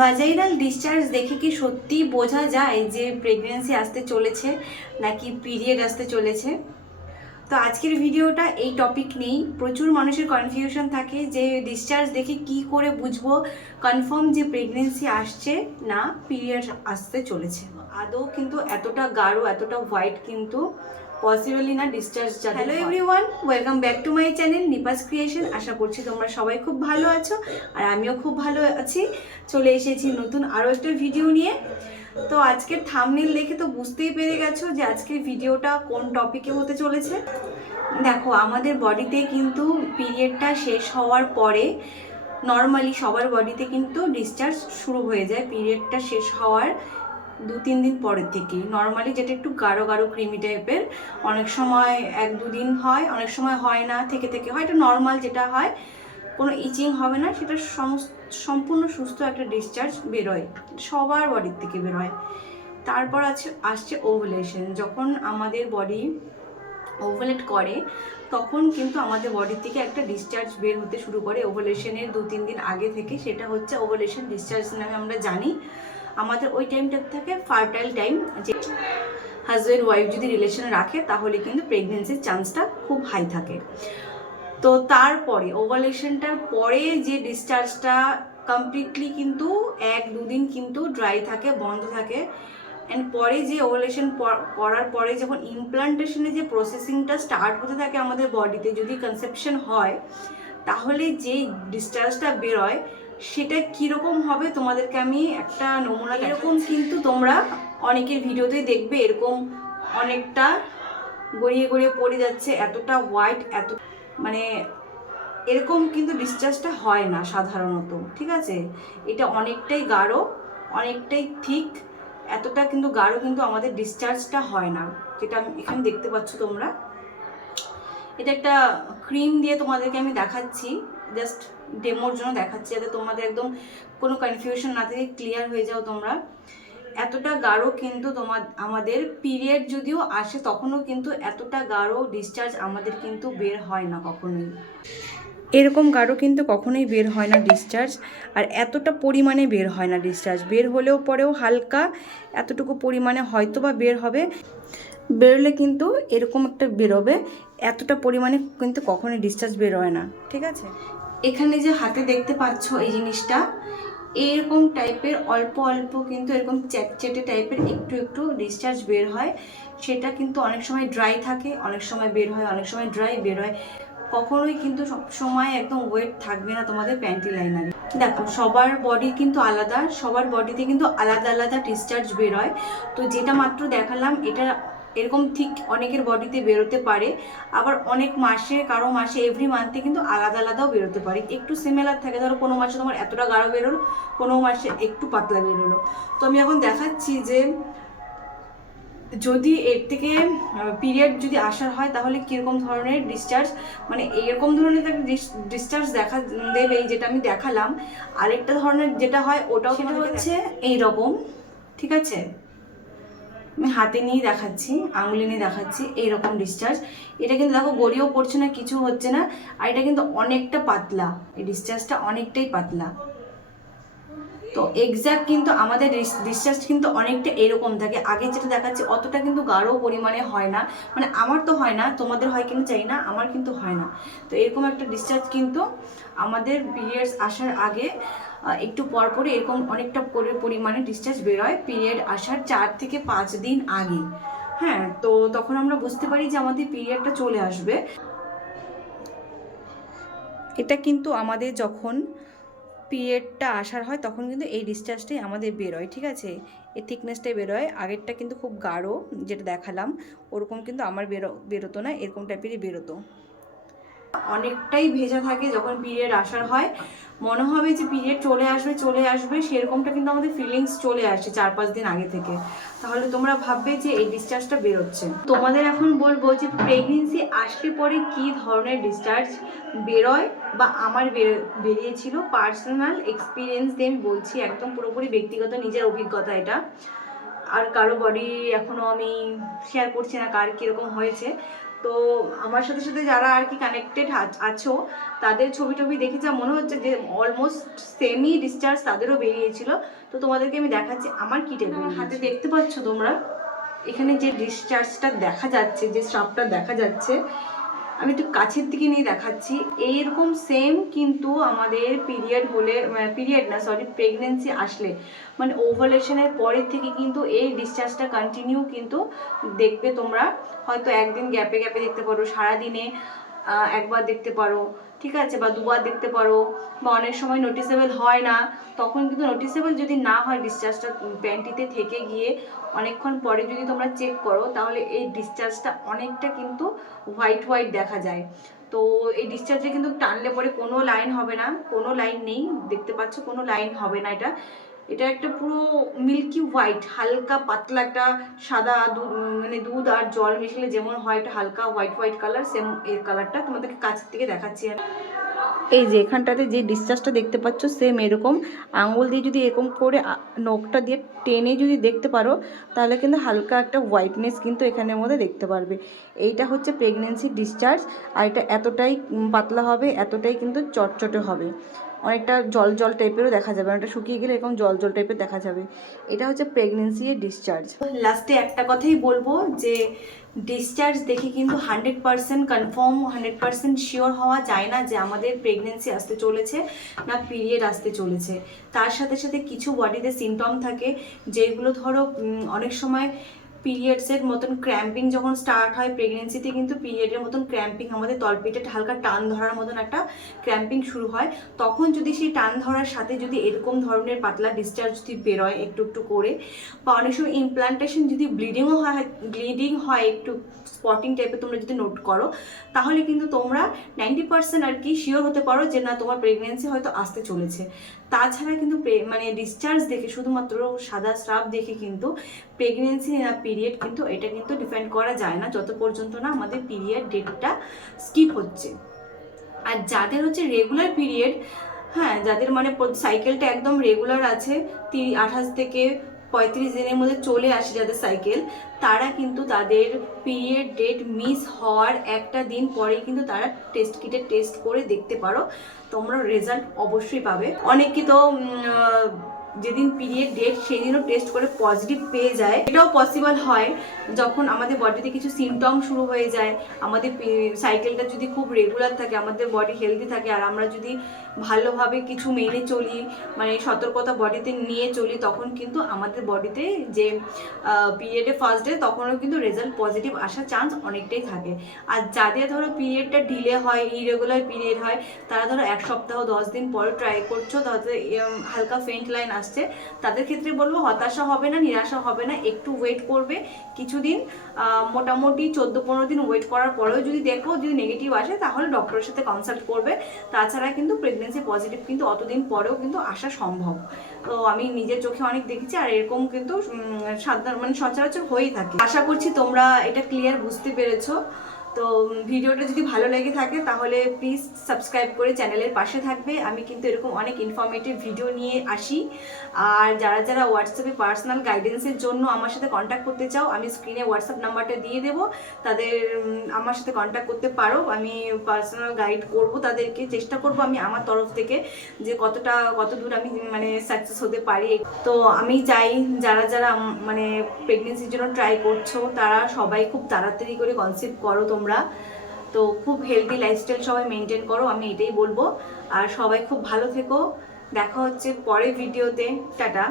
ভাজাইনাল discharge দেখে কি সত্যি বোঝা যায় যে প্রেগনেন্সি আসতে চলেছে নাকি পিরিয়ড আসতে চলেছে? তো আজকের ভিডিওটা এই টপিক নেই প্রচুর মানুষের কনফিউশন থাকে যে ডিসচার্জ দেখে কি করে বুঝব? কনফার্ম যে প্রেগনেন্সি আসছে না পিরিয়ড আসতে চলেছে। আদৌ কিন্তু এতটা গাঢ়, এতটা হোয়াইট কিন্তু পসিবলি না discharge hello everyone welcome back to my channel Nipa's creation আশা করছি তোমরা সবাই খুব ভালো আছো আর আমিও খুব ভালো আছি। চলে এসেছি নতুন আরও একটা ভিডিও নিয়ে। তো আজকের থামনেল দেখে তো বুঝতেই পেরে গেছো যে আজকের ভিডিওটা কোন টপিকে হতে চলেছে। দেখো আমাদের বডিতে কিন্তু পিরিয়ডটা শেষ হওয়ার পরে নর্মালি সবার বডিতে কিন্তু ডিসচার্জ শুরু হয়ে যায় পিরিয়ডটা শেষ হওয়ার দু তিন দিন পরের থেকে নর্মালি যেটা একটু গাঢ় গাঢ় ক্রিমি টাইপের অনেক সময় এক দুদিন হয়, অনেক সময় হয় না, থেকে থেকে হয়। এটা নর্মাল যেটা হয়, কোনো ইচিং হবে না, সেটা সম্পূর্ণ সুস্থ একটা ডিসচার্জ বেরোয়। সবার বডির থেকে বেরোয়। তারপর আছে, আসছে ওভুলেশন যখন আমাদের বডি ওভুলেট করে, তখন কিন্তু আমাদের বডি থেকে একটা ডিসচার্জ বের হতে শুরু করে। ওভুলেশনের দু তিন দিন আগে থেকে সেটা হচ্ছে ওভুলেশন ডিসচার্জ নামে আমরা জানি। আমাদের ওই টাইমটা থেকে ফার্টাইল টাইম যে হাজব্যান্ড ওয়াইফ যদি রিলেশন রাখে, তাহলে কিন্তু প্রেগনেন্সির চান্সটা খুব হাই থাকে। তো তারপরে ওভালেশনটার পরে যে ডিসচার্জটা কমপ্লিটলি কিন্তু এক দুদিন কিন্তু ড্রাই থাকে, বন্ধ থাকে। অ্যান্ড পরে যে ওভালেশন করার পরে যখন ইমপ্লান্টেশনে যে প্রসেসিংটা স্টার্ট হতে থাকে আমাদের বডিতে যদি কনসেপশন হয়, তাহলে যে ডিসচার্জটা বেরোয় সেটা কীরকম হবে তোমাদেরকে আমি একটা নমুনা এরকম কিন্তু তোমরা অনেকের ভিডিওতেই দেখবে এরকম অনেকটা গড়িয়ে গড়িয়ে পড়ে যাচ্ছে এতটা হোয়াইট এত মানে এরকম কিন্তু ডিসচার্জটা হয় না সাধারণত ঠিক আছে? এটা অনেকটাই গাঢ় অনেকটাই থিক এতটা কিন্তু গাঢ় কিন্তু আমাদের ডিসচার্জটা হয় না যেটা আমি এখানে দেখতে পাচ্ছ তোমরা। এটা একটা ক্রিম দিয়ে তোমাদেরকে আমি দেখাচ্ছি। জাস্ট ডেমোর জন্য দেখাচ্ছি যাতে তোমাদের একদম কোনো কনফিউশন না থেকে ক্লিয়ার হয়ে যাও তোমরা। এতটা গাঢ় কিন্তু তোমার, আমাদের পিরিয়ড যদিও আসে, তখনও কিন্তু এতটা গাঢ় ডিসচার্জ আমাদের কিন্তু বের হয় না কখনোই। এরকম গাঢ় কিন্তু কখনোই বের হয় না ডিসচার্জ আর এতটা পরিমাণে বের হয় না ডিসচার্জ বের হলেও পরেও হালকা এতটুকু পরিমাণে হয়তো বা বের হবে। বেরোলে কিন্তু এরকম একটা বেরোবে। এতটা পরিমাণে কিন্তু কখনোই ডিসচার্জ বের হয় না, ঠিক আছে? এখানে যে হাতে দেখতে পাচ্ছ এই জিনিসটা, এরকম টাইপের অল্প অল্প কিন্তু এরকম চ্যাটচেটে টাইপের একটু একটু ডিসচার্জ বের হয়। সেটা কিন্তু অনেক সময় ড্রাই থাকে, অনেক সময় বের হয়, অনেক সময় ড্রাই বের হয়। কখনোই কিন্তু সব সময় একদম ওয়েট থাকবে না তোমাদের প্যান্টি লাইনারে দেখো, সবার বডি কিন্তু আলাদা, সবার বডিতে কিন্তু আলাদা আলাদা ডিসচার্জ বেরোয় তো যেটা মাত্র দেখালাম, এটা এরকম ঠিক অনেকের বডিতে বেরোতে পারে আবার অনেক মাসে কারও মাসে এভরি মান্থে কিন্তু আলাদা আলাদাও বেরোতে পারে। একটু সিমিলার থাকে ধরো কোনো মাসে তোমার এতটা গাঢ় বেরোলো কোনো মাসে একটু পাতলা বেরোলো। তো আমি এখন দেখাচ্ছি যে যদি এর থেকে পিরিয়ড যদি আসার হয় তাহলে কীরকম ধরনের ডিসচার্জ মানে এরকম ধরনের একটা ডিসচার্জ দেখা দেবে যেটা আমি দেখালাম। আরেকটা ধরনের যেটা হয় ওটাও সেটা হচ্ছে এই রকম ঠিক আছে? আমি হাতে নিয়ে দেখাচ্ছি, আঙুলে নিয়ে দেখাচ্ছি এইরকম ডিসচার্জ এটা কিন্তু দেখো গড়িয়েও পড়ছে না, কিছু হচ্ছে না। আর এটা কিন্তু অনেকটা পাতলা। এই ডিসচার্জটা অনেকটাই পাতলা। তো এক্স্যাক্ট কিন্তু আমাদের ডিসচার্জ কিন্তু অনেকটা এরকম থাকে। আগে যেটা দেখাচ্ছে অতটা কিন্তু গাঢ় পরিমাণে হয় না। মানে আমার তো হয় না, তোমাদের হয় কিনা চাই না, আমার কিন্তু হয় না। তো এরকম একটা ডিসচার্জ কিন্তু আমাদের পিরিয়ডস আসার আগে একটু পর পরে এরকম অনেকটা করে পরিমাণে ডিসচার্জ বেরোয় পিরিয়ড আসার চার থেকে পাঁচ দিন আগে। হ্যাঁ তো তখন আমরা বুঝতে পারি যে আমাদের পিরিয়ডটা চলে আসবে। এটা কিন্তু আমাদের যখন পিরিয়ডটা আসার হয়, তখন কিন্তু এই ডিসচার্জটাই আমাদের বেরোয়, ঠিক আছে? এই থিকনেসটাই বেরোয়। আগেরটা কিন্তু খুব গাঢ়, যেটা দেখালাম, ওরকম কিন্তু আমার বেরো, বেরোতো না, এরকম টাইপেরই বেরোতো। অনেকটাই ভেজা থাকে যখন পিরিয়ড আসার হয়। মনে হবে যে পিরিয়ড চলে আসবে চলে আসবে, সেরকমটা কিন্তু আমাদের ফিলিংস চলে আসে চার পাঁচ দিন আগে থেকে। তাহলে তোমরা ভাববে যে এই ডিসচার্জটা বেরোচ্ছে। তোমাদের এখন বলব যে প্রেগনেন্সি আসলে পরে কি ধরনের ডিসচার্জ বেরোয় বা আমার বের- বেরিয়েছিল? পার্সোনাল এক্সপিরিয়েন্স দিয়ে আমি বলছি, একদম পুরোপুরি ব্যক্তিগত, নিজের অভিজ্ঞতা এটা। আর কারও বডি এখনও আমি শেয়ার করছি না কার কীরকম হয়েছে। তো আমার সাথে সাথে যারা আর কি কানেক্টেড আছো তাদের ছবি টবি দেখে যা মনে হচ্ছে যে অলমোস্ট সেমি ডিসচার্জ তাদেরও বেরিয়েছিল। তো তোমাদেরকে আমি দেখাচ্ছি আমার কি টাইপের হাতে দেখতে পাচ্ছ তোমরা? এখানে যে ডিসচার্জটা দেখা যাচ্ছে যে স্রাবটা দেখা যাচ্ছে আমি একটু কাছের দিকে নিয়ে দেখাচ্ছি। এইরকম সেম কিন্তু আমাদের পিরিয়ড হলে পিরিয়ড না সরি প্রেগনেন্সি আসলে। মানে ওভালেশনের পরের থেকে কিন্তু এই ডিসচার্জটা কন্টিনিউ কিন্তু দেখবে তোমরা। হয়তো একদিন গ্যাপে গ্যাপে দেখতে পারো, সারাদিনে একবার দেখতে পারো, ঠিক আছে? বা দুবার দেখতে পারো, বা অনেক সময় নোটিসেবল হয় না। তখন কিন্তু নোটিসেবল যদি না হয় ডিসচার্জটা প্যান্টিতে থেকে গিয়ে অনেকক্ষণ পরে যদি তোমরা চেক করো, তাহলে এই ডিসচার্জটা অনেকটা কিন্তু হোয়াইট হোয়াইট দেখা যায়। তো এই ডিসচার্জে কিন্তু টানলে পরে কোনো লাইন হবে না, কোনো লাইন নেই, দেখতে পাচ্ছ কোনো লাইন হবে না এটা। এটা একটা পুরো মিল্কি হোয়াইট হালকা পাতলা একটা সাদা দুধ মানে দুধ আর জল মিশলে যেমন হয়, একটা হালকা হোয়াইট হোয়াইট কালার সেম এই কালারটা তোমাদেরকে কাছ থেকে দেখাচ্ছি আমি। এই যে এখানটাতে যে ডিসচার্জটা দেখতে পাচ্ছ সেম এরকম। আঙুল দিয়ে যদি এরকম করে নখটা দিয়ে টেনে যদি দেখতে পারো, তাহলে কিন্তু হালকা একটা হোয়াইটনেস কিন্তু এখানের মধ্যে দেখতে পারবে। এইটা হচ্ছে প্রেগনেন্সি ডিসচার্জ আর এটা এতটাই পাতলা হবে, এতটাই কিন্তু চটচটে হবে। অনেকটা জল জল টাইপেরও দেখা যাবে, অনেকটা শুকিয়ে গেলে এরকম জল জল টাইপের দেখা যাবে। এটা হচ্ছে প্রেগনেন্সি ডিসচার্জ লাস্টে একটা কথাই বলব যে ডিসচার্জ দেখে কিন্তু hundred percent confirm hundred percent sure হওয়া যায় না যে আমাদের প্রেগনেন্সি আসতে চলেছে না পিরিয়ড আসতে চলেছে। তার সাথে সাথে কিছু বডিতে সিমটম থাকে, যেগুলো ধরো অনেক সময় পিরিয়ডসের মতন ক্র্যাম্পিং যখন স্টার্ট হয় প্রেগনেন্সিতে কিন্তু পিরিয়ডের মতন ক্র্যাম্পিং আমাদের তলপেটে হালকা টান ধরার মতন একটা ক্র্যাম্পিং শুরু হয়। তখন যদি সেই টান ধরার সাথে যদি এরকম ধরনের পাতলা ডিসচার্জ যদি বেরোয় একটু একটু করে বা অনেক সময় ইমপ্লান্টেশন যদি ব্লিডিংও হয় ব্লিডিং হয় একটু স্পটিং টাইপের তোমরা যদি নোট করো, তাহলে কিন্তু তোমরা নাইনটি পার্সেন্ট আর কি শিওর হতে পারো যে না তোমার প্রেগনেন্সি হয়তো আসতে চলেছে। তাছাড়া কিন্তু মানে ডিসচার্জ দেখে, শুধুমাত্র সাদা স্রাব দেখে কিন্তু প্রেগনেন্সি না পিরিয়ড কিন্তু এটা কিন্তু ডিফেন্ড করা যায় না, যত পর্যন্ত না আমাদের পিরিয়ড ডেটটা স্কিপ হচ্ছে। আর যাদের হচ্ছে রেগুলার পিরিয়ড হ্যাঁ যাদের মানে সাইকেলটা একদম রেগুলার আছে আঠাশ থেকে পঁয়ত্রিশ দিনের মধ্যে চলে আসে যাদের সাইকেল তারা কিন্তু তাদের পিরিয়ড ডেট মিস হওয়ার একটা দিন পরেই কিন্তু তারা টেস্ট কিটে টেস্ট করে দেখতে পারো। তোমরা রেজাল্ট অবশ্যই পাবে। অনেকে তো যেদিন পিরিয়ড ডেট সেদিনও টেস্ট করে পজিটিভ পেয়ে যায়। এটাও পসিবল হয় যখন আমাদের বডিতে কিছু সিমটম শুরু হয়ে যায়। আমাদের সাইকেলটা যদি খুব রেগুলার থাকে আমাদের বডি হেলদি থাকে আর আমরা যদি ভালোভাবে কিছু মেনে চলি মানে সতর্কতা বডিতে নিয়ে চলি তখন কিন্তু আমাদের বডিতে যে পিরিয়ডে ফার্স্ট ডে তখনও কিন্তু রেজাল্ট পজিটিভ আসার চান্স অনেকটাই থাকে। আর যাদের ধরো পিরিয়ডটা ডিলে হয় ইরেগুলার পিরিয়ড হয় তারা ধরো এক সপ্তাহ দশ দিন পরে ট্রাই করছ এম, হালকা ফেন্ট লাইন আসছে। তাদের ক্ষেত্রে বলব হতাশা হবে না, নিরাশা হবে না, একটু ওয়েট করবে। কিছুদিন মোটামুটি চোদ্দ পনেরো দিন ওয়েট করার পরেও যদি দেখো যদি নেগেটিভ আসে, তাহলে ডক্টরের সাথে কনসাল্ট করবে। তাছাড়া কিন্তু প্রেগনেন্সি পজিটিভ কিন্তু অতদিন পরেও কিন্তু আসা সম্ভব। তো আমি নিজের চোখে অনেক দেখেছি আর এরকম কিন্তু সাধারণ মানে সচরাচর হয়েই থাকে। আশা করছি তোমরা এটা ক্লিয়ার বুঝতে পেরেছ। তো ভিডিওটা যদি ভালো লেগে থাকে তাহলে প্লিজ সাবস্ক্রাইব করে চ্যানেলের পাশে থাকবে। আমি কিন্তু এরকম অনেক ইনফরমেটিভ ভিডিও নিয়ে আসি। আর যারা যারা হোয়াটসঅ্যাপে পার্সোনাল গাইডেন্সের জন্য আমার সাথে কন্ট্যাক্ট করতে চাও, আমি স্ক্রিনে হোয়াটসঅ্যাপ নাম্বারটা দিয়ে দেবো। তাদের আমার সাথে কন্ট্যাক্ট করতে পারো। আমি পার্সোনাল গাইড করব তাদেরকে, চেষ্টা করব আমি আমার তরফ থেকে যে কতটা কত দূর আমি মানে সাকসেস হতে পারি। তো আমি চাই যারা যারা মানে প্রেগনেন্সির জন্য ট্রাই করছ, তারা সবাই খুব তাড়াতাড়ি করে কনসিভ করো। তোমরা। তো খুব হেলদি লাইফস্টাইল সবাই মেনটেন করো, আমি এটাই বলব। আর সবাই খুব ভালো থেকো। দেখা হচ্ছে পরের ভিডিওতে টাটা।